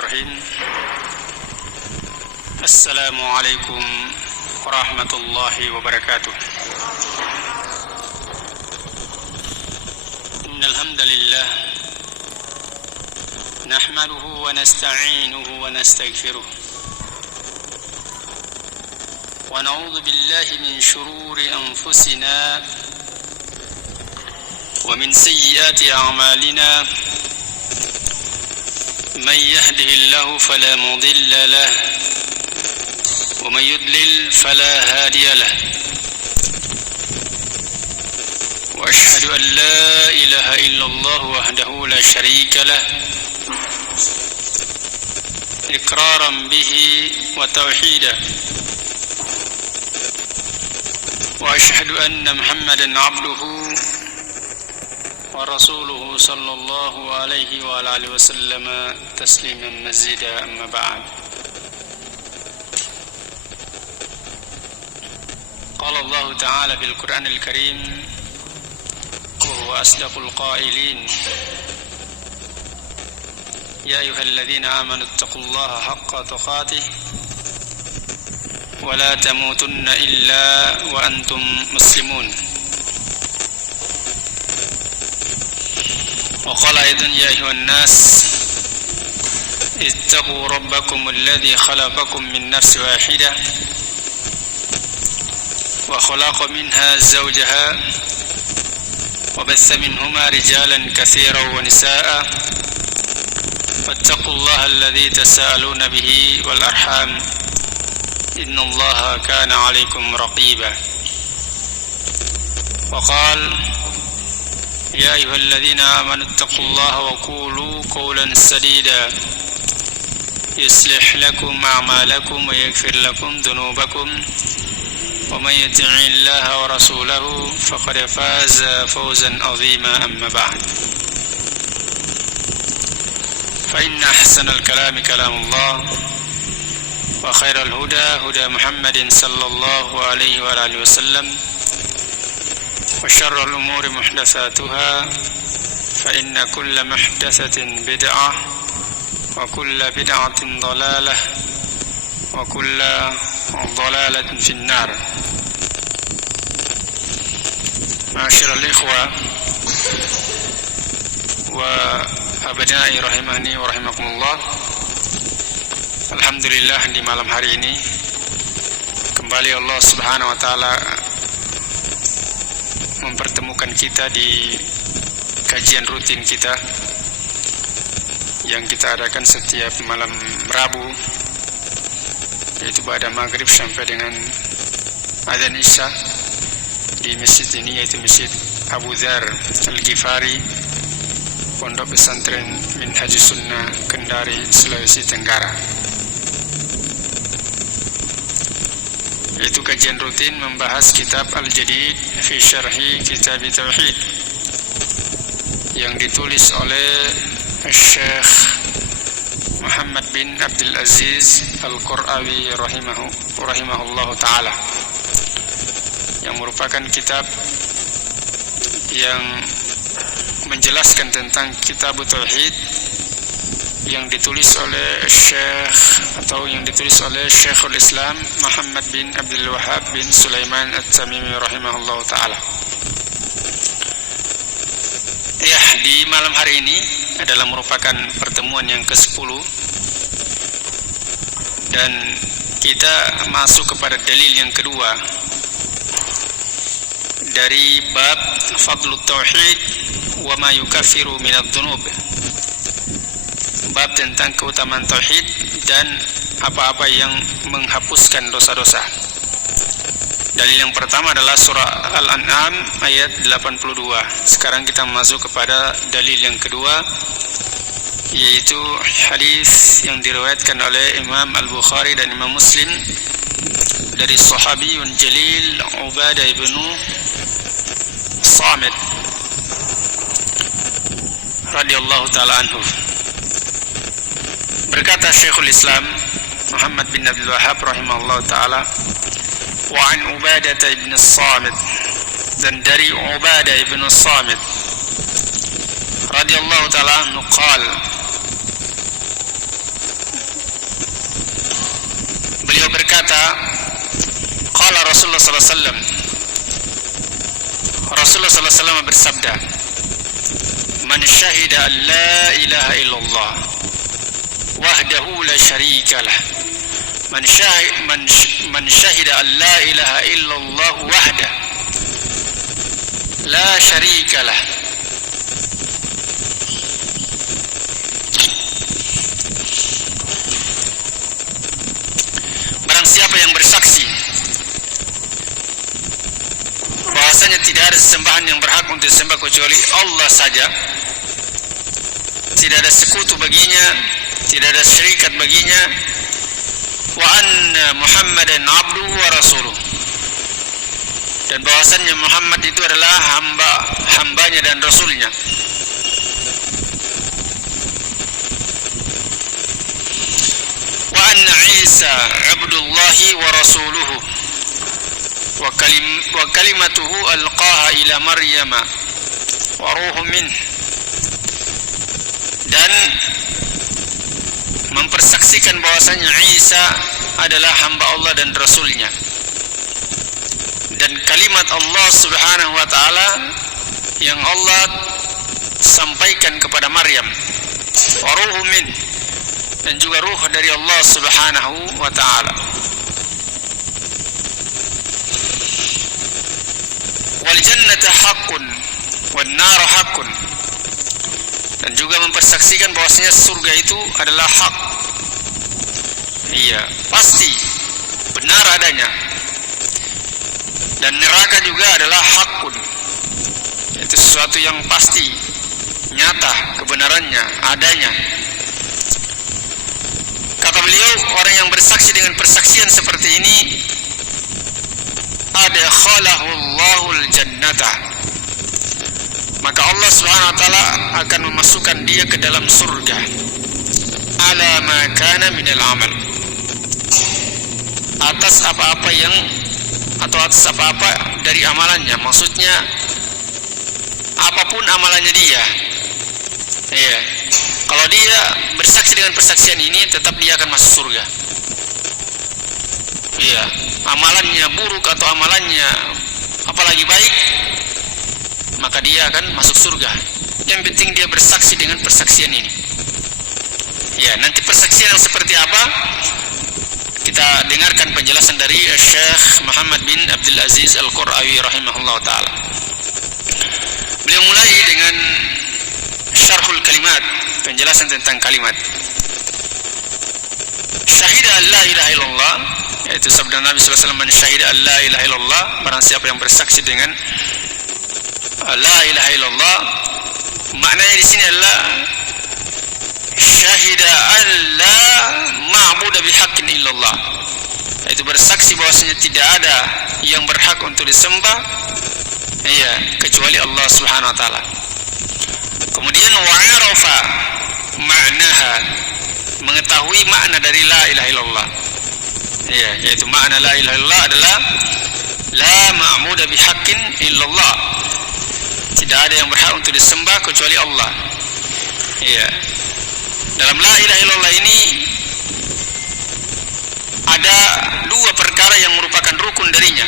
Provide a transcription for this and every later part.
Bismillahirrahmanirrahim. Assalamualaikum warahmatullahi wabarakatuh. Innal hamdalillah nahmaduhu wa nasta'inuhu wa nastaghfiruh wa na'udzu billahi min shururi anfusina wa min sayyiati a'malina. من يهده الله فلا مضل له ومن يضلل فلا هادي له وأشهد أن لا إله إلا الله وحده لا شريك له إقرارا به وتوحيدا وأشهد أن محمدا عبده ورسوله صلى الله عليه وعلى آله وسلم تسليما مزيدا. أما بعد، قال الله تعالى في القرآن الكريم وهو أصدق القائلين: يا أيها الذين آمنوا اتقوا الله حق تقاته ولا تموتن إلا وأنتم مسلمون. وقال أيضا: يا أيها الناس اتقوا ربكم الذي خلقكم من نفس واحدة وخلق منها زوجها وبث منهما رجالا كثيرا ونساء واتقوا الله الذي تساءلون به والأرحام إن الله كان عليكم رقيبا. وقال: يا أيها الذين آمنوا اتقوا الله وقولوا قولا سديدا يصلح لكم أعمالكم ويغفر لكم ذنوبكم ومن يطع الله ورسوله فقد فاز فوزا عظيما. أما بعد، فإن أحسن الكلام كلام الله وخير الهدى هدى محمد صلى الله عليه وآله وسلم وشر الأمور محدثاتها فإن كل محدثة بدعة وكل بدعة ضلالة وكل ضلالة في النار. معاشر الإخوة وأبنائي rahimani wa rahimakumullah. Alhamdulillah, di malam hari ini kembali Allah Subhanahu wa taala mempertemukan kita di kajian rutin kita yang kita adakan setiap malam Rabu, yaitu pada maghrib sampai dengan adzan Isya di masjid ini, yaitu Masjid Abu Dzar Al-Ghifari, Pondok Pesantren Minhajus Sunnah, Kendari, Sulawesi Tenggara. Yaitu kajian rutin membahas kitab Al-Jadid fi Syarhi Kitab Tauhid yang ditulis oleh Syekh Muhammad bin Abdul Aziz Al-Qurawi rahimahullahu ta'ala, yang merupakan kitab yang menjelaskan tentang kitab Tauhid yang ditulis oleh Syekhul Islam Muhammad bin Abdul Wahhab bin Sulaiman At-Tamimi rahimahullahu ta'ala. Ya, di malam hari ini adalah merupakan pertemuan yang ke-10 dan kita masuk kepada dalil yang kedua dari bab Fadlut Tauhid wa ma yukaffiru minadz dzunub. Bab tentang keutamaan tauhid dan apa-apa yang menghapuskan dosa-dosa. Dalil yang pertama adalah surah Al-An'am ayat 82. Sekarang kita masuk kepada dalil yang kedua, yaitu hadis yang diriwayatkan oleh Imam Al-Bukhari dan Imam Muslim dari sahabiyun jalil Ubadah ibn Samit radhiyallahu ta'ala anhu. Berkata Syekhul Islam Muhammad bin Abdul Wahhab rahimahullah ta'ala, wa an Ubadah ibn Samit, dan dari Ubadah ibn Samit radhiyallahu ta'ala anhu qala, berkata, qala Rasulullah sallallahu alaihi wasallam, Rasulullah sallallahu alaihi wasallam bersabda, man syahida an la ilaha illallah wahdahu la syarika lah, man syahida an la ilaha illallah wahdahu la syarika lah. Barang siapa yang bersaksi bahwasanya tidak ada sesembahan yang berhak untuk disembah kecuali Allah saja, tidak ada sekutu baginya, tidak ada syarikat baginya, wa anna Muhammadan abduhu wa rasuluh, dan bahwasanya Muhammad itu adalah hambanya dan rasulnya. Wa anna Isa abdullahi wa rasuluhu wa kalimatuhu alqaha ila Maryama wa ruhum min, dan mempersaksikan bahwasanya Isa adalah hamba Allah dan rasulnya, dan kalimat Allah subhanahu wa ta'ala yang Allah sampaikan kepada Maryam, wa ruhum min, dan juga ruh dari Allah subhanahu wa ta'ala. Wal jannata haqqun wan nar haqqun, dan juga mempersaksikan bahwasanya surga itu adalah hak. Iya, pasti benar adanya. Dan neraka juga adalah haqqun, itu sesuatu yang pasti, nyata kebenarannya, adanya. Kata beliau, orang yang bersaksi dengan persaksian seperti ini, adkhalahu Allahul jannata, maka Allah subhanahu wa ta'ala akan memasukkan dia ke dalam surga, ala ma kana minal amal, atas apa-apa yang, atau atas apa-apa dari amalannya. Maksudnya apapun amalannya dia. Iya, kalau dia bersaksi dengan persaksian ini, tetap dia akan masuk surga. Iya, amalannya buruk atau amalannya apalagi baik, maka dia akan masuk surga. Yang penting dia bersaksi dengan persaksian ini. Ya, nanti persaksian yang seperti apa? Kita dengarkan penjelasan dari Syekh Muhammad bin Abdul Aziz Al-Qurawi rahimahullah ta'ala. Beliau mulai dengan syarhul kalimat, penjelasan tentang kalimat. Syahida an la ilaha illallah, yaitu sabda Nabi SAW, man syahida an la ilaha illallah, barang siapa yang bersaksi dengan la ilaha illallah, maknanya di sini adalah syahida an la ma'budu bihaqqin illallah, yaitu bersaksi bahwasanya tidak ada yang berhak untuk disembah kecuali Allah Subhanahu wa taala. Kemudian wa'arafa ma'naha, mengetahui makna dari la ilaha illallah. Yaitu makna la ilaha illallah adalah la ma'budu bihaqqin illallah, tidak ada yang berhak untuk disembah kecuali Allah. Dalam la ilaha illallah ini ada dua perkara yang merupakan rukun darinya,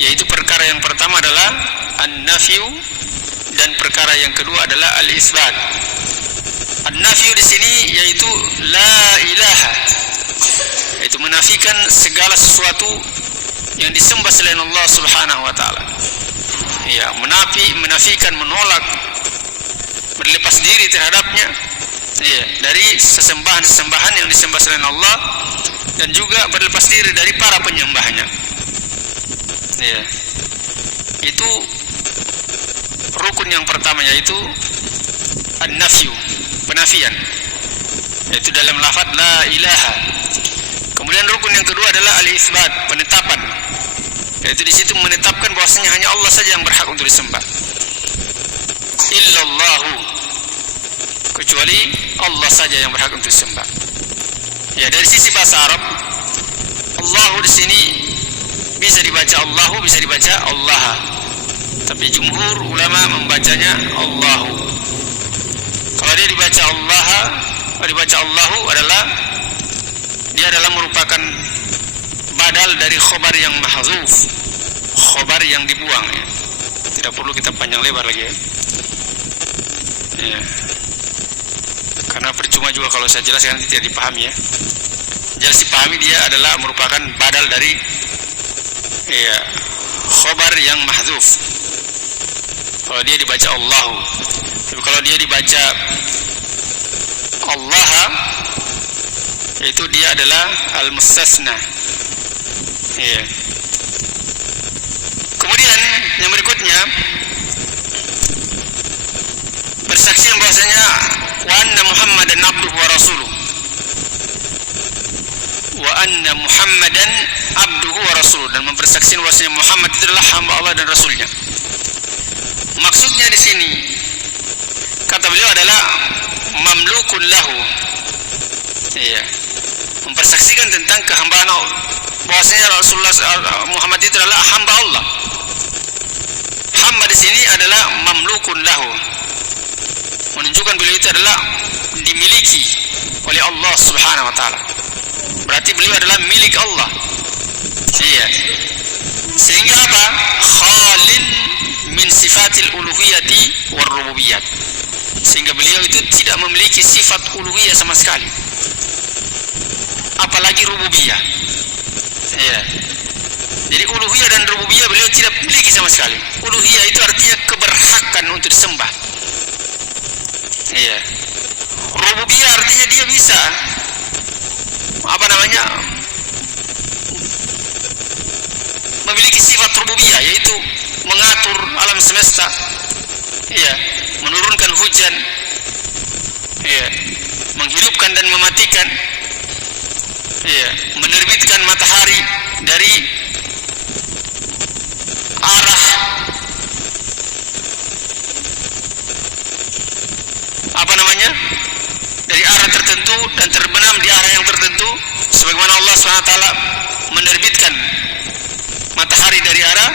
yaitu perkara yang pertama adalah an-nafyu, dan perkara yang kedua adalah al-isbat. An-nafyu di sini yaitu la ilaha, yaitu menafikan segala sesuatu yang disembah selain Allah Subhanahu wa taala. Menafikan, menolak, berlepas diri terhadapnya, dari sesembahan-sesembahan yang disembah selain Allah, dan juga berlepas diri dari para penyembahnya. Itu rukun yang pertama, yaitu an-nafyu, penafian, yaitu dalam lafaz la ilaha. Kemudian rukun yang kedua adalah al-isbat, penetapan, yaitu di situ menetapkan bahwasanya hanya Allah saja yang berhak untuk disembah. Illallahu, kecuali Allah saja yang berhak untuk disembah. Dari sisi bahasa Arab, Allahu di sini bisa dibaca Allahu, bisa dibaca Allah, tapi jumhur ulama membacanya Allahu. Kalau dia dibaca Allah, dibaca Allahu adalah dia adalah merupakan badal dari khobar yang mahzuf, khobar yang dibuang ya. Tidak perlu kita panjang lebar lagi ya. Ya. Karena percuma juga kalau saya jelaskan nanti tidak dipahami ya. Jelas dipahami, dia adalah merupakan badal dari ya, khobar yang mahzuf. Kalau dia dibaca Allahu, tapi kalau dia dibaca Allah, itu dia adalah al-mustasna. Ya. Kemudian yang berikutnya, bersaksian bahwasanya wa anna Muhammadan abduhu wa rasuluh. Wa anna Muhammadan abduhu wa rasuluh, dan mempersaksikan bahwasanya Muhammad itu adalah hamba Allah dan rasulnya. Maksudnya di sini kata beliau adalah mamlukun lahu. Iya. Mempersaksikan tentang kehambaan Allah, bahwasanya Rasulullah Muhammad itu adalah hamba Allah. Hamba di sini adalah mamlukun lahu, menunjukkan beliau itu adalah dimiliki oleh Allah Subhanahu wa taala. Berarti beliau adalah milik Allah. Iya. Sehingga apa? Khalin min sifatil uluhiyati war rububiyat. Sehingga beliau itu tidak memiliki sifat uluhiyah sama sekali, apalagi rububiyah. Iya. Jadi uluhiyah dan rububiyah beliau tidak memiliki sama sekali. Uluhiyah itu artinya keberhakan untuk disembah. Iya. Rububiyah artinya dia bisa memiliki sifat rububiyah, yaitu mengatur alam semesta, iya, menurunkan hujan, iya, menghidupkan dan mematikan, iya, menerbitkan matahari dari arah dari arah tertentu dan terbenam di arah yang tertentu, sebagaimana Allah SWT menerbitkan matahari dari arah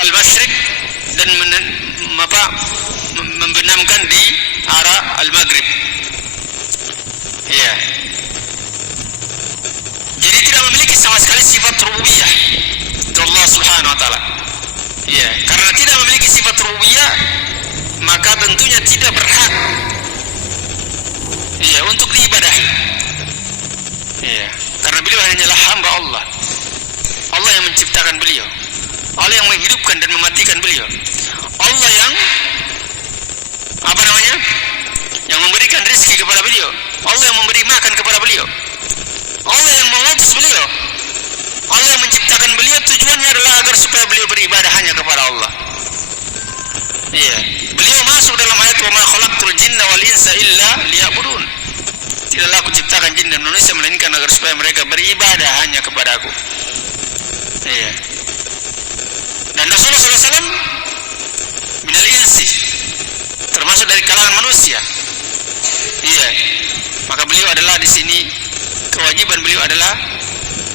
al-masyriq dan membenamkan di arah al-maghrib. Ya. Jadi tidak memiliki sama sekali sifat rububiyah itu Allah Subhanahu wa taala. Ya, karena tidak memiliki sifat rububiyah, maka tentunya tidak berhak untuk diibadahi. Ya, karena beliau hanyalah hamba Allah. Allah yang menciptakan beliau, Allah yang menghidupkan dan mematikan beliau, Allah yang yang memberikan rezeki kepada beliau, Allah yang memberi makan kepada beliau, Allah yang mengutus beliau, Allah yang menciptakan beliau. Tujuannya adalah agar supaya beliau beribadah hanya kepada Allah. Iya, beliau masuk dalam ayat wa ma khalaqtul jinna wal insa illa liya'budun. Tidaklah aku ciptakan jin dan manusia melainkan agar supaya mereka beribadah hanya kepada aku. Iya. Dan Rasulullah SAW minal insi, termasuk dari kalangan manusia. Iya. Maka beliau adalah di sini kewajiban beliau adalah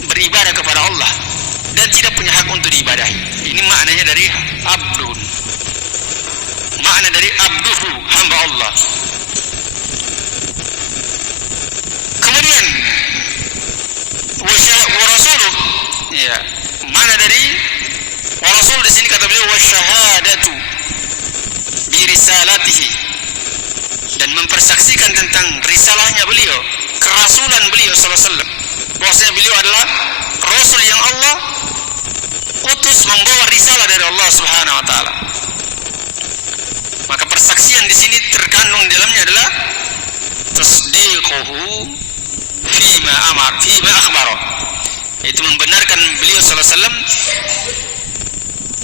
beribadah kepada Allah dan tidak punya hak untuk diibadahi. Ini maknanya dari abdun. Makna dari abduhu, hamba Allah. Kemudian wa rasuluh. Ya. Mana dari wa rasul di sini kata beliau wasyahadatu bi risalatihi, dan mempersaksikan tentang risalahnya beliau, kerasulan beliau sallallahu alaihi wasallam, bahwasanya beliau adalah rasul yang Allah utus membawa risalah dari Allah Subhanahu wa taala. Maka persaksian di sini terkandung di dalamnya adalah tasdiquhu fima akhbara, yaitu membenarkan beliau sallallahu alaihi wasallam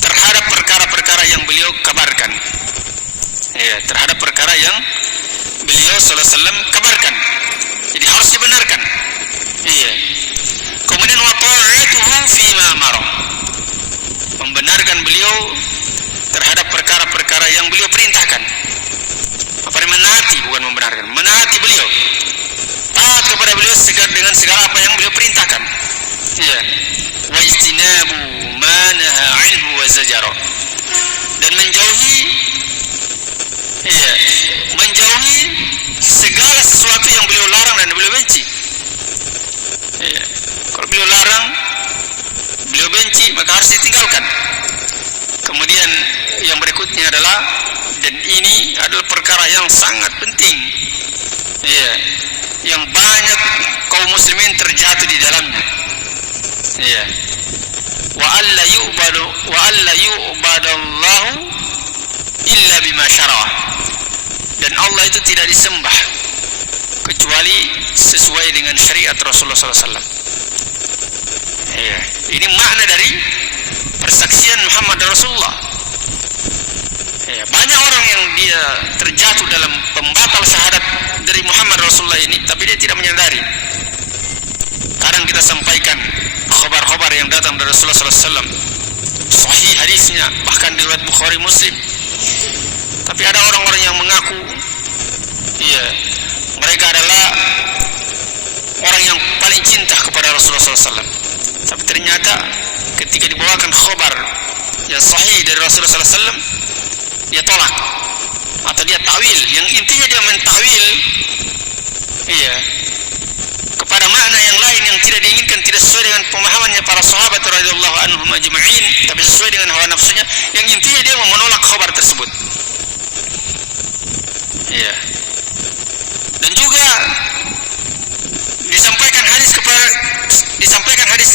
terhadap perkara-perkara yang beliau kabarkan. Ya, terhadap perkara yang beliau sallallahu alaihi wasallam kabarkan. Jadi harus dibenarkan. Iya. Kemudian wa ta'atuhu fima amara, membenarkan beliau terhadap perkara-perkara yang beliau perintahkan. Menaati, bukan membenarkan, menaati beliau, taat kepada beliau dengan segala apa yang beliau perintahkan. Ya. Wa ijtinabu ma naha anhu wa zajara, dan menjauhi segala sesuatu yang beliau larang dan beliau benci. Ya. Kalau beliau larang harus ditinggalkan. Kemudian yang berikutnya adalah, dan ini adalah perkara yang sangat penting, ya, yang banyak kaum muslimin terjatuh di dalamnya, ya. Wa alla yu'badallahu illa bima syara'a. Dan Allah itu tidak disembah kecuali sesuai dengan syariat Rasulullah SAW. Ya, ini makna dari persaksian Muhammad Rasulullah. Ya, banyak orang yang dia terjatuh dalam pembatal syahadat dari Muhammad Rasulullah ini, tapi dia tidak menyadari. Kadang kita sampaikan khabar-khabar yang datang dari Rasulullah SAW, sahih hadisnya, bahkan riwayat Bukhari Muslim. Tapi ada orang-orang yang mengaku, iya, mereka adalah orang yang paling cinta kepada Rasulullah SAW. Tapi ternyata ketika dibawakan khabar yang sahih dari Rasulullah SAW, dia tolak atau dia takwil. Yang intinya dia mentakwil, iya, kepada makna yang lain yang tidak diinginkan, tidak sesuai dengan pemahamannya para sahabat radhiyallahu anhum ajma'in, tapi sesuai dengan hawa nafsunya. Yang intinya dia menolak khabar tersebut. Iya. Dan juga disampaikan hadis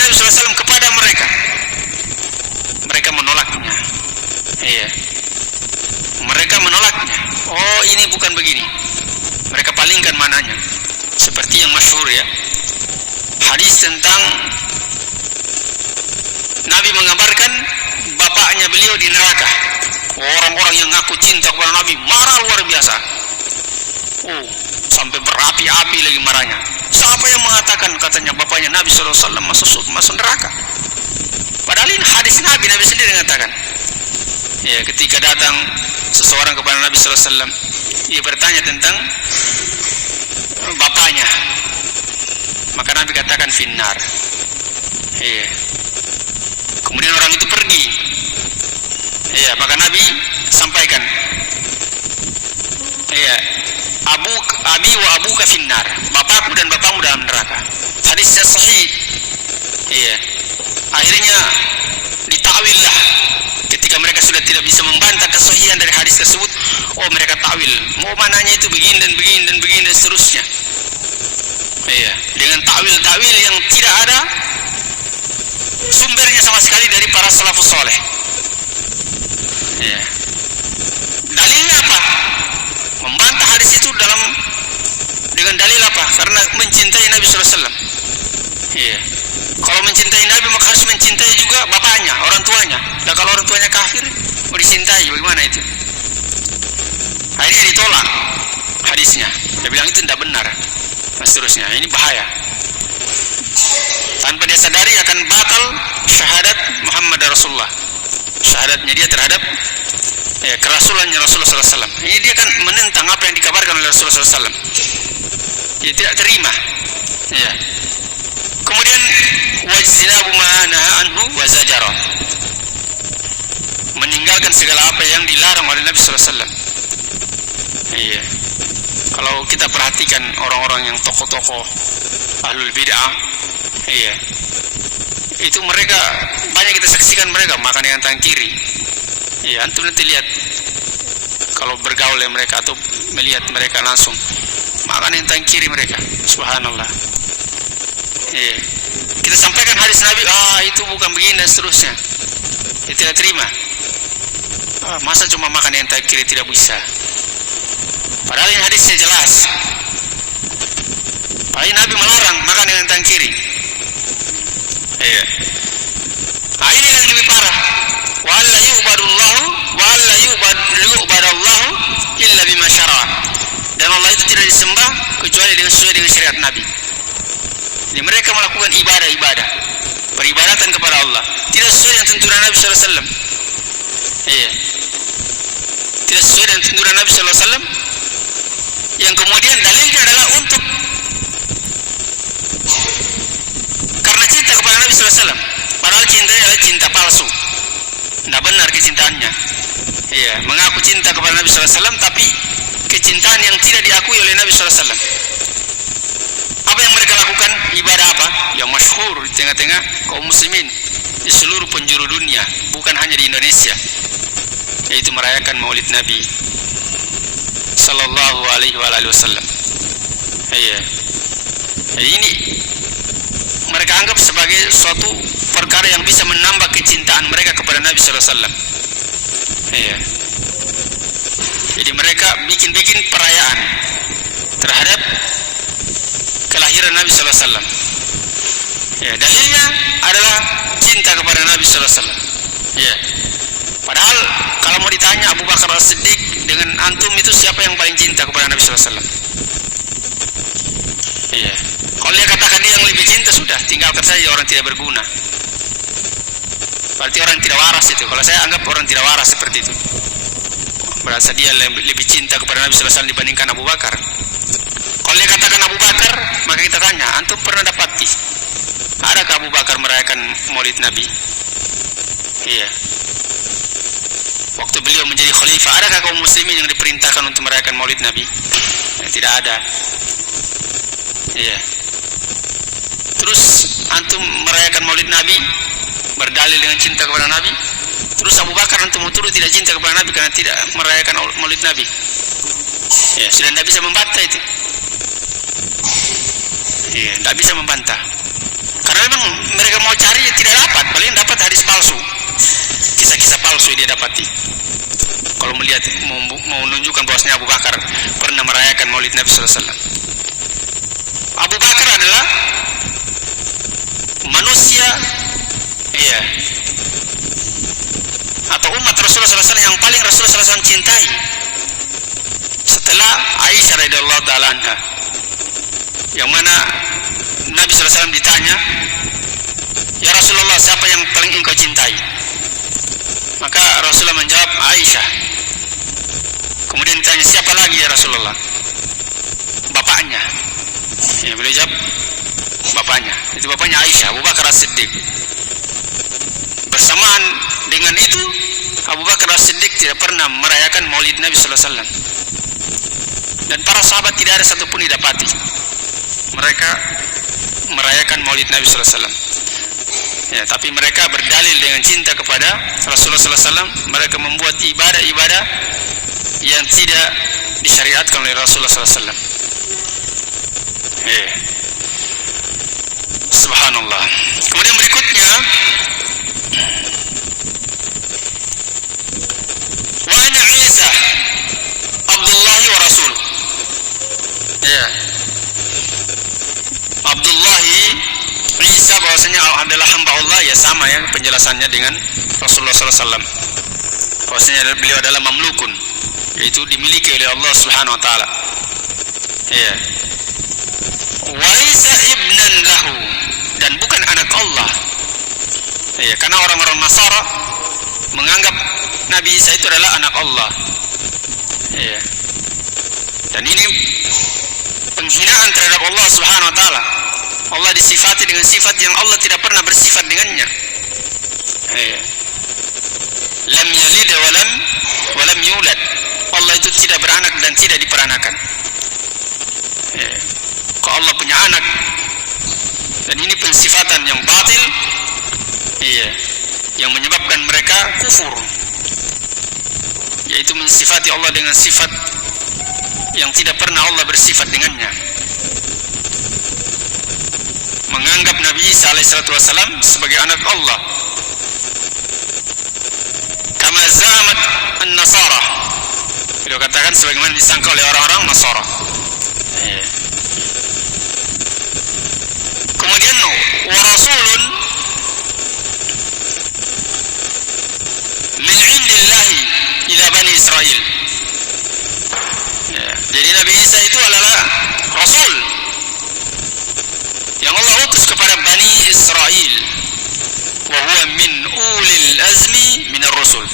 Nabi SAW kepada mereka. Mereka menolaknya. Iya. Mereka menolaknya. Oh, ini bukan begini. Mereka palingkan mananya. Seperti yang masyhur, ya, hadis tentang Nabi mengabarkan bapaknya beliau di neraka. Orang-orang yang ngaku cinta kepada Nabi marah luar biasa. Oh, sampai berapi-api lagi marahnya. Siapa yang mengatakan, katanya, bapaknya Nabi SAW masuk neraka? Padahal ini hadis Nabi sendiri mengatakan. Ya, ketika datang seseorang kepada Nabi SAW, ia bertanya tentang bapaknya, maka Nabi katakan finnar. Iya. Kemudian orang itu pergi. Iya, maka Nabi sampaikan, iya, abi wa abuka finnar, bapakku dan bapakmu dalam neraka. Hadisnya sahih. Iya. Akhirnya ditakwil lah. Ketika mereka sudah tidak bisa membantah kesahihan dari hadis tersebut, oh, mereka takwil. Mau mananya itu begini dan begini dan begini dan seterusnya. Iya, dengan takwil-takwil yang tidak ada sumbernya sama sekali dari para salafus saleh. Iya. Dalilnya apa? Membantah hadis itu dengan dalil apa? Karena mencintai Nabi SAW. Iya. Kalau mencintai Nabi maka harus mencintai juga bapaknya, orang tuanya. Dan kalau orang tuanya kafir, mau dicintai bagaimana itu? Akhirnya ditolak hadisnya. Dia bilang itu tidak benar. Dan seterusnya. Ini bahaya. Tanpa dia sadari akan batal syahadat Muhammad Rasulullah. Syahadatnya dia terhadap kerasulannya Rasulullah SAW. Ini dia kan menentang apa yang dikabarkan oleh Rasulullah SAW. Dia tidak terima. Ya. Kemudian wajzinabu ma naha anhu wa zajara, meninggalkan segala apa yang dilarang oleh Nabi SAW. Iya. Kalau kita perhatikan orang-orang yang tokoh-tokoh ahlul bid'ah, iya, itu mereka banyak kita saksikan mereka makan dengan tangan kiri. Iya, antum nanti lihat kalau bergaul dengan mereka atau melihat mereka langsung makan dengan tangan kiri mereka. Subhanallah. Iya. Kita sampaikan hadis Nabi, itu bukan begini dan seterusnya. Dia tidak terima. Masa cuma makan dengan tangan kiri, tidak bisa. Padahal ini hadisnya jelas. Padahal Nabi melarang makan dengan tangan kiri. Iya. Ini yang lebih parah. Wa alla yu'badallahu illa bima syara'a. Dan Allah itu tidak disembah kecuali sesuai dengan syariat Nabi. Jadi mereka melakukan ibadah-ibadah, peribadatan kepada Allah tidak sesuai dengan tuntunan Nabi SAW. Iya. Tidak sesuai dengan tuntunan Nabi SAW. Yang kemudian dalilnya adalah untuk karena cinta kepada Nabi SAW. Padahal cintanya adalah cinta palsu. Tidak benar kecintaannya. Iya, mengaku cinta kepada Nabi SAW, tapi kecintaan yang tidak diakui oleh Nabi SAW. Apa yang mereka lakukan? Ibadah apa? Yang masyhur di tengah-tengah kaum muslimin. di seluruh penjuru dunia, bukan hanya di Indonesia, yaitu merayakan Maulid Nabi sallallahu alaihi wasallam. Iya. Ini mereka anggap sebagai suatu perkara yang bisa menambah kecintaan mereka kepada Nabi sallallahu alaihi wasallam. Iya. Jadi mereka bikin perayaan terhadap kelahiran Nabi sallallahu alaihi wasallam. Ya, dalilnya adalah cinta kepada Nabi sallallahu alaihi wasallam. Ya. Padahal kalau mau ditanya Abu Bakar As-Siddiq dengan antum itu siapa yang paling cinta kepada Nabi sallallahu alaihi wasallam? Iya. Kalau dia katakan dia yang lebih cinta, sudah tinggalkan saja, orang tidak berguna. Berarti orang tidak waras itu. Kalau saya anggap orang tidak waras seperti itu. Berasa dia lebih cinta kepada Nabi sallallahu alaihi wasallam dibandingkan Abu Bakar. Kalau dia katakan Abu Bakar, maka kita tanya, antum pernah dapati adakah Abu Bakar merayakan Maulid Nabi? Iya. Waktu beliau menjadi khalifah, adakah kaum muslimin yang diperintahkan untuk merayakan Maulid Nabi? Ya, tidak ada. Iya. Terus antum merayakan Maulid Nabi berdalil dengan cinta kepada Nabi. Terus Abu Bakar antum tuduh tidak cinta kepada Nabi karena tidak merayakan Maulid Nabi. Ya, sudah tidak bisa membantah itu. Iya, tidak bisa membantah. Karena memang mereka mau cari tidak dapat, paling dapat hadis palsu, kisah-kisah palsu yang dia dapati. Kalau melihat mau menunjukkan bahwasanya Abu Bakar pernah merayakan Maulid Nabi sallallahu alaihi wasallam. Abu Bakar adalah manusia, iya, atau umat Rasulullah sallallahu alaihi wasallam yang paling Rasulullah sallallahu alaihi wasallam cintai setelah Aisyah radhiyallahu taala anha. Yang mana Nabi sallallahu alaihi wasallam ditanya, "Ya Rasulullah, siapa yang paling engkau cintai?" Maka Rasulullah menjawab, "Aisyah." Kemudian ditanya, "Siapa lagi ya Rasulullah?" "Bapaknya." Ya, beliau jawab, "Bapaknya." Itu bapaknya Aisyah, Abu Bakar As-Siddiq. Bersamaan dengan itu, Abu Bakar As-Siddiq tidak pernah merayakan Maulid Nabi sallallahu alaihi wasallam. Dan para sahabat tidak ada satupun didapati mereka merayakan Maulid Nabi sallallahu alaihi wasallam. Ya, tapi mereka berdalil dengan cinta kepada Rasulullah sallallahu alaihi wasallam, mereka membuat ibadah-ibadah yang tidak disyariatkan oleh Rasulullah sallallahu alaihi wasallam. Subhanallah. Kemudian berikutnya, wa ana Isa Abdullah wa Rasul. Ya. Abdullah Isa bahwasanya adalah hamba Allah, ya sama ya penjelasannya dengan Rasulullah sallallahu alaihi wasallam. Bahwasanya beliau adalah mamlukun, yaitu dimiliki oleh Allah Subhanahu wa taala. Ya. Wa Isa ibnan lahu, dan bukan anak Allah. Ya, karena orang-orang Nasara menganggap Nabi Isa itu adalah anak Allah. Ya. Dan ini penghinaan terhadap Allah Subhanahu wa taala. Allah disifati dengan sifat yang Allah tidak pernah bersifat dengannya. Lam yalid wa lam yulad. Allah itu tidak beranak dan tidak diperanakan. Kok Allah punya anak? Dan ini pensifatan yang batil, yang menyebabkan mereka kufur, yaitu mensifati Allah dengan sifat yang tidak pernah Allah bersifat dengannya. Menganggap Nabi Isa alaihissalatu wassalam sebagai anak Allah, kama zamat an-nasara, beliau katakan sebagaimana disangka oleh orang-orang Nasara. Kemudian wa rasulun min indillahi ila bani Israel. Jadi Nabi Isa itu adalah Rasul yang Allah utus kepada Bani Israel. Wa huwa min ulil azmi minar rusul.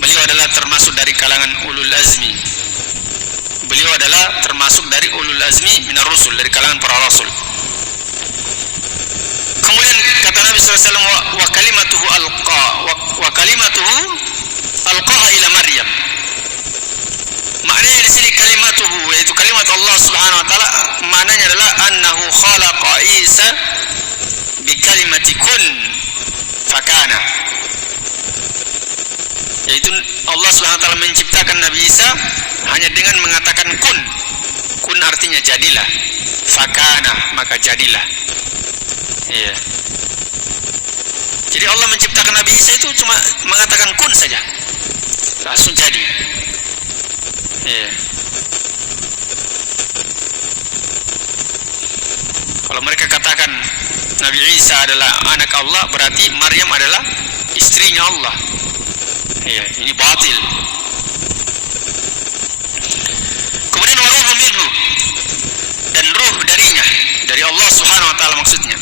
Beliau adalah termasuk dari kalangan ulul azmi. Beliau adalah termasuk dari ulul azmi minar rusul, dari kalangan para rasul. Kemudian kata Nabi SAW, wa kalimatuhu alqaha ila Maryam. Maknanya di sini kalimatuhu, yaitu kalimat Allah Subhanahu wa taala, maknanya adalah annahu khalaqa Isa bi kalimati kun Subhanahu wa taala menciptakan Nabi Isa hanya dengan mengatakan kun. Kun artinya jadilah. Fakana, maka jadilah. Iya. Jadi Allah menciptakan Nabi Isa itu cuma mengatakan kun saja. Langsung jadi. Iya. Kalau mereka katakan Nabi Isa adalah anak Allah, berarti Maryam adalah istrinya Allah. Iya, ini batil. Kemudian waruhu minhu, dan ruh darinya, dari Allah Subhanahu wa taala maksudnya.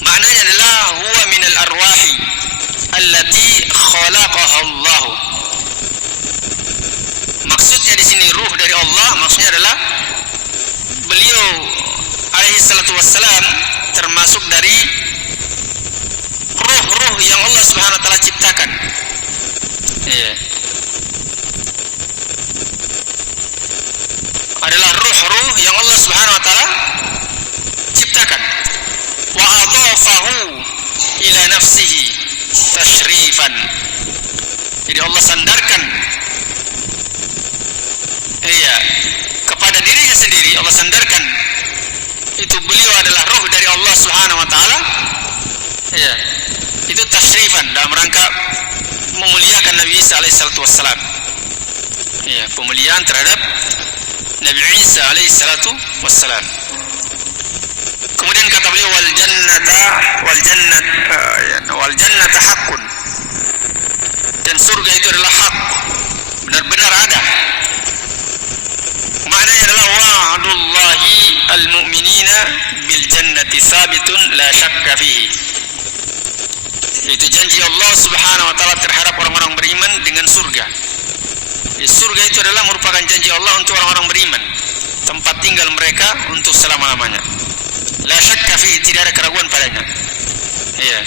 Maknanya adalah huwa minal arwahi allati khalaqaha Allah. Maksudnya di sini ruh dari Allah, maksudnya adalah beliau alaihi salatu wassalam termasuk dari ruh-ruh yang Allah Subhanahu wa taala ciptakan. Iya. Adalah ruh-ruh yang Allah Subhanahu wa taala ciptakan. Wa adhafahu ila nafsihi tashrifan. Jadi Allah sandarkan kepada dirinya sendiri, Allah sandarkan itu beliau adalah ruh dari Allah Subhanahu wa taala. Iya. Itu tashrifan, dalam rangka memuliakan Nabi Isa alaihi salatu wassalam. Iya, pemuliaan terhadap Nabi Isa alaihi salatu wassalam. Kemudian kata beliau wal jannata haqqun. Dan surga itu adalah hak, benar-benar ada. Maknanya adalah wa'dullahi al-mu'minina bil jannati sabitun la syakka fihi. Itu janji Allah Subhanahu wa taala terhadap orang-orang beriman dengan surga. Surga itu adalah merupakan janji Allah untuk orang-orang beriman, tempat tinggal mereka untuk selama-lamanya. La syakka fihi, tidak ada keraguan padanya. Iya.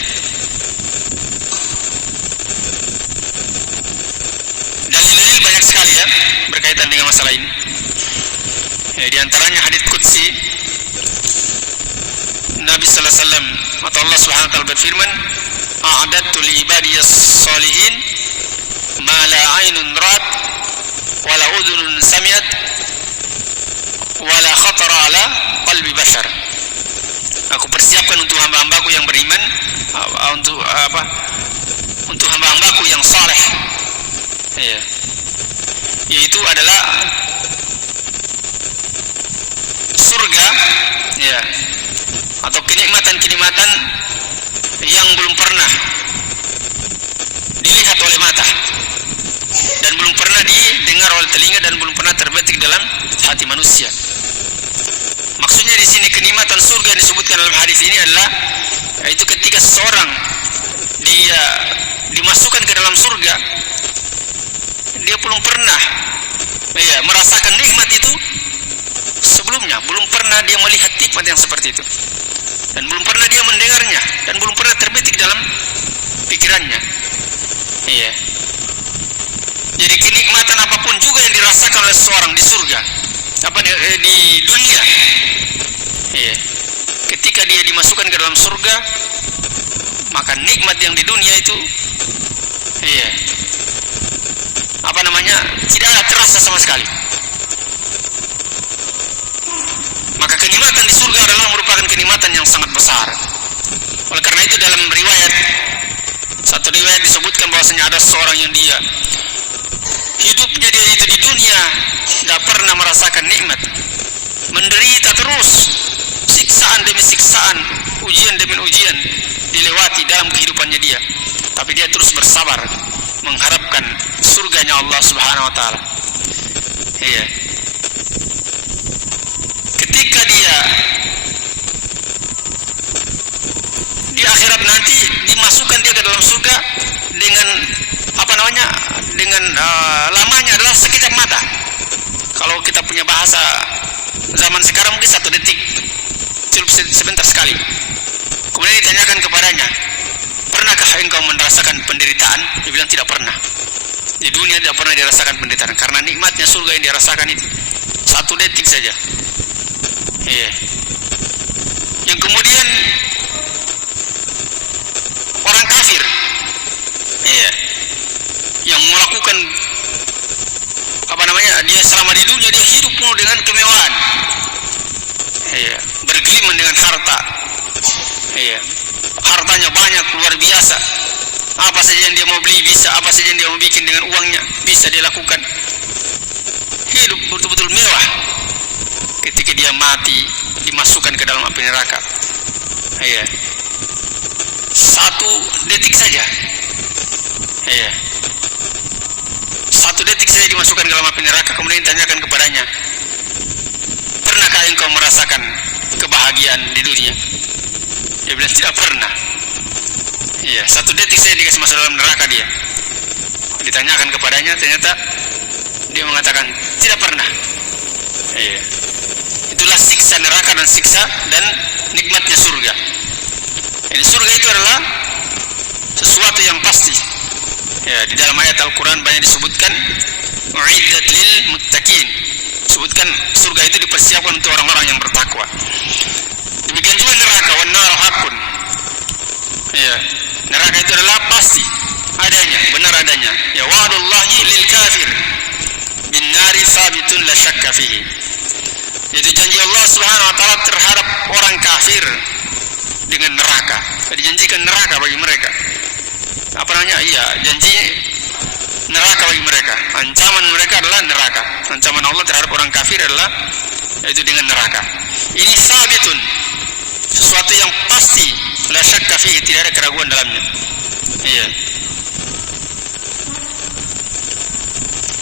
Dalil-dalil banyak sekali ya berkaitan dengan masalah ini. Di antaranya hadits qudsi Nabi sallallahu alaihi wasallam atau Allah Subhanahu wa taala berfirman, a'adattu li ibadiyas salihin ma la 'ainun ra'at wa la udhunun sami'at wa la khatara 'ala qalbi bashar. Aku persiapkan untuk hamba-hambaku yang beriman, untuk hamba-hambaku yang saleh. Iya. Yaitu adalah surga, ya, atau kenikmatan-kenikmatan yang belum pernah dilihat oleh mata dan belum pernah didengar oleh telinga dan belum pernah terbetik dalam hati manusia. Maksudnya di sini kenikmatan surga yang disebutkan dalam hadis ini adalah yaitu ketika seseorang dia dimasukkan ke dalam surga, dia belum pernah merasakan nikmat itu sebelumnya, belum pernah dia melihat nikmat yang seperti itu, dan belum pernah dia mendengarnya, dan belum pernah terbetik dalam pikirannya. Iya. Jadi kenikmatan apapun juga yang dirasakan oleh seseorang di surga, di dunia, iya, ketika dia dimasukkan ke dalam surga, maka nikmat yang di dunia itu, iya, tidak terasa sama sekali. Maka kenikmatan di surga adalah merupakan kenikmatan yang sangat besar. Oleh karena itu dalam satu riwayat disebutkan bahwasanya ada seorang yang dia hidupnya dia itu di dunia tidak pernah merasakan nikmat, menderita terus, siksaan demi siksaan, ujian demi ujian dilewati dalam kehidupannya dia, tapi dia terus bersabar mengharapkan surganya Allah Subhanahu wa taala. Iya. Ketika dia di akhirat nanti dimasukkan dia ke dalam surga dengan lamanya adalah sekejap mata. Kalau kita punya bahasa zaman sekarang mungkin 1 detik, cukup sebentar sekali. Kemudian ditanyakan kepadanya, pernahkah engkau merasakan penderitaan? Dia bilang tidak pernah. Di dunia tidak pernah dirasakan penderitaan, karena nikmatnya surga yang dirasakan itu 1 detik saja. Iya. Yang kemudian orang kafir, iya, yang melakukan Iya, bergeliman dengan harta. Iya, hartanya banyak luar biasa. Apa saja yang dia mau beli bisa, apa saja yang dia mau bikin dengan uangnya bisa dia lakukan. Hidup betul-betul mewah. Ketika dia mati, dimasukkan ke dalam api neraka. Iya, 1 detik saja. Iya, 1 detik saja dimasukkan ke dalam api neraka. Kemudian ditanyakan kepadanya, pernahkah engkau merasakan kebahagiaan di dunia? Dia bilang tidak pernah. Iya, 1 detik saja dikasih masuk dalam neraka dia. Ditanyakan kepadanya, ternyata dia mengatakan tidak pernah. Iya, itulah siksa neraka dan siksa dan nikmatnya surga. Ini surga itu adalah sesuatu yang pasti. Ya, di dalam ayat Al-Quran banyak disebutkan uiddat lil muttaqin. Sebutkan surga itu dipersiapkan untuk orang-orang yang bertakwa. Demikian juga neraka, wan nar hakun. Ya, neraka itu adalah pasti adanya, benar adanya. Ya, wa'dullahi lil kafir bin nari sabitun la syakka fihi. Itu janji Allah Subhanahu wa taala terhadap orang kafir dengan neraka. Dijanjikan neraka bagi mereka. Apa namanya? Iya, janji neraka bagi mereka. Ancaman mereka adalah neraka. Ancaman Allah terhadap orang kafir adalah yaitu dengan neraka. Ini sabitun, sesuatu yang pasti, la syakka fihi, tidak ada keraguan dalamnya. Iya.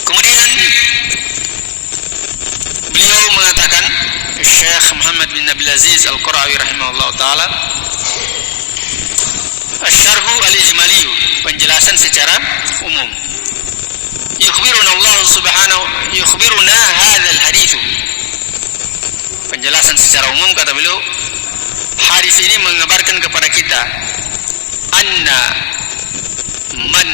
Kemudian beliau mengatakan, Syekh Muhammad bin Abdul Aziz Al-Qurawi rahimahullah ta'ala, Asy-Syarhu al-Ijmaliyu, penjelasan secara umum. Yukhbiruna Allah subhanahu, yukhbiruna hadzal hadits. Penjelasan secara umum, kata beliau, hadis ini mengabarkan kepada kita anna man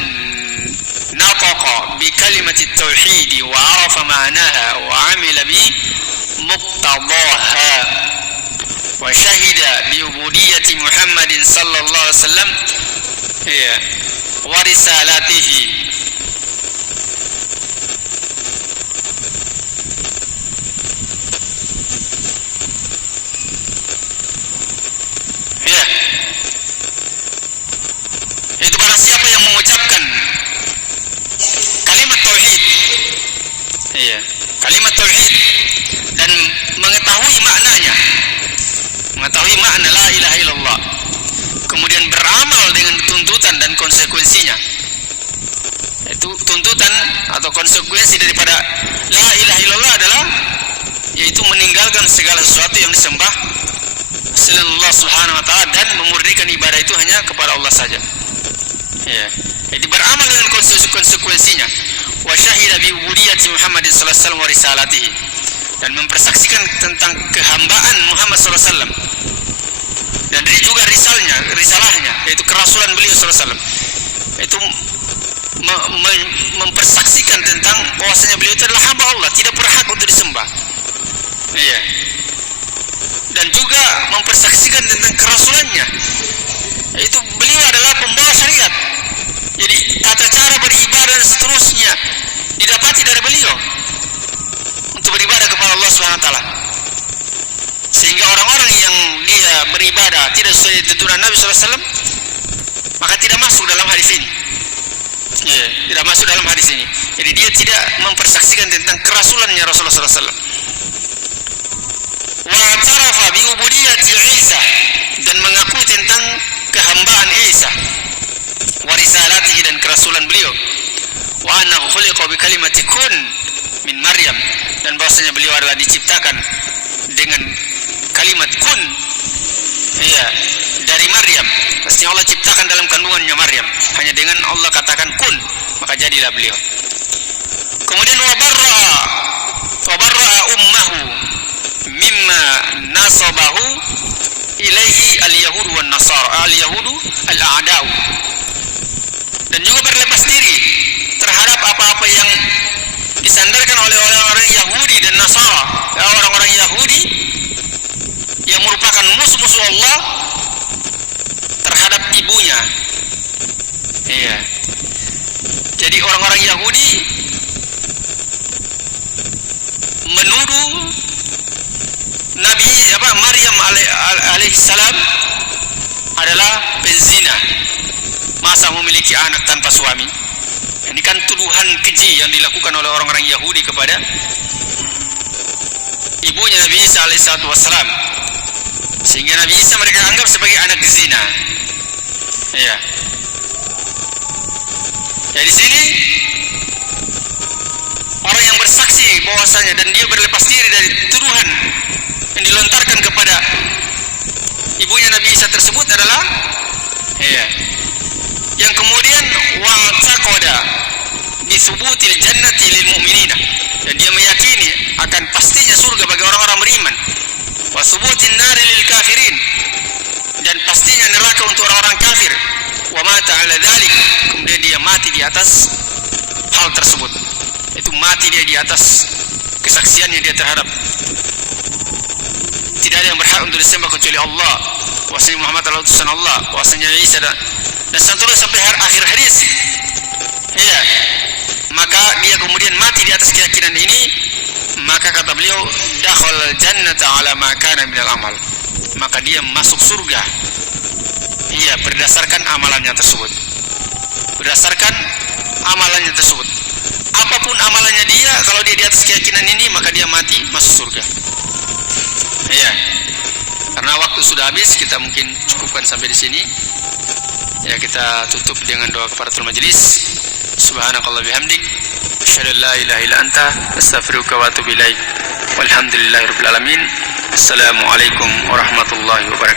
nataqa bi kalimati tauhid wa arafa ma'naha wa 'amila bi muqtadaha wa syahida bi ubudiyyati Muhammadin sallallahu alaihi wasallam wa risalatihi. Itu barang siapa yang mengucapkan kalimat tauhid, kalimat tauhid, dan mengetahui maknanya, mengetahui makna la ilaha illallah, kemudian beramal dengan tuntutan dan konsekuensinya. Itu tuntutan atau konsekuensi daripada la ilaha illallah adalah yaitu meninggalkan segala sesuatu yang disembah selain Allah Subhanahu wa taala dan memurnikan ibadah itu hanya kepada Allah saja. Ya, jadi beramal dengan konsekuensinya. Wa syahida bi ubudiyyati Muhammadin sallallahu alaihi wasallam wa risalatihi, dan mempersaksikan tentang kehambaan Muhammad sallallahu alaihi wasallam dan juga risalahnya, yaitu kerasulan beliau sallallahu alaihi wasallam. Itu mempersaksikan tentang bahwasanya beliau itu adalah hamba Allah, tidak berhak untuk disembah. Iya. Dan juga mempersaksikan tentang kerasulannya, yaitu beliau adalah pembawa syariat. Jadi tata cara beribadah dan seterusnya didapati dari beliau untuk beribadah kepada Allah Subhanahu wa taala. Sehingga orang-orang yang dia beribadah tidak sesuai tuntunan Nabi sallallahu alaihi wasallam, maka tidak masuk dalam hadis ini. Ya, tidak masuk dalam hadis ini. Jadi dia tidak mempersaksikan tentang kerasulannya Rasulullah sallallahu alaihi wasallam. Wa tarafa bi ubudiyyati Isa, dan mengakui tentang kehambaan Isa, wa risalatihi, dan kerasulan beliau, wa annahu khuliqa bi kalimati kun min Maryam, dan bahwasanya beliau adalah diciptakan dengan kalimat kun, iya, dari Maryam. Pastinya Allah ciptakan dalam kandungannya Maryam, hanya dengan Allah katakan kun, maka jadilah beliau. Kemudian wa barra'a ummahu mimma nasabahu ilaihi al-yahud wan nasara, al-yahudu al-a'da'u, dan juga berlepas diri terhadap apa-apa yang disandarkan oleh orang-orang Yahudi dan Nasara, orang-orang Yahudi yang merupakan musuh-musuh Allah terhadap ibunya. Iya. Jadi orang-orang Yahudi menuduh Nabi Maryam alaihissalam adalah penzina. Masa memiliki anak tanpa suami? Ini kan tuduhan keji yang dilakukan oleh orang-orang Yahudi kepada ibunya Nabi Isa alaihissalam, sehingga Nabi Isa mereka anggap sebagai anak zina. Ya. Ya, di sini orang yang bersaksi bahwasanya dan dia berlepas diri dari tuduhan yang dilontarkan kepada ibunya Nabi Isa tersebut adalah yang kemudian wa'taqada bi thubutil jannati lil mu'minina, dan dia meyakini akan pastinya surga bagi orang-orang beriman, wa thubutin nari lil kafirin, dan pastinya neraka untuk orang-orang kafir, wa mata ala dzalik, kemudian dia mati di atas hal tersebut. Itu mati dia di atas kesaksiannya dia terhadap tidak ada yang berhak untuk disembah kecuali Allah, bahwasanya Muhammad adalah utusan Allah, bahwasanya Isa dan seterusnya sampai akhir hadis. Ya, maka dia kemudian mati di atas keyakinan ini, maka kata beliau dakhala jannata ala ma kana minal amal, maka dia masuk surga berdasarkan amalannya tersebut, berdasarkan amalannya tersebut. Apapun amalannya dia, kalau dia di atas keyakinan ini, maka dia mati masuk surga. Ya, karena waktu sudah habis, kita mungkin cukupkan sampai di sini. Ya, kita tutup dengan doa kafaratul majelis. Subhanakallah bihamdik, asyhadu an la ilaha illa anta, astaghfiruka wa atubu ilaik. Walhamdulillahirabbil alamin. Assalamualaikum warahmatullahi wabarakatuh.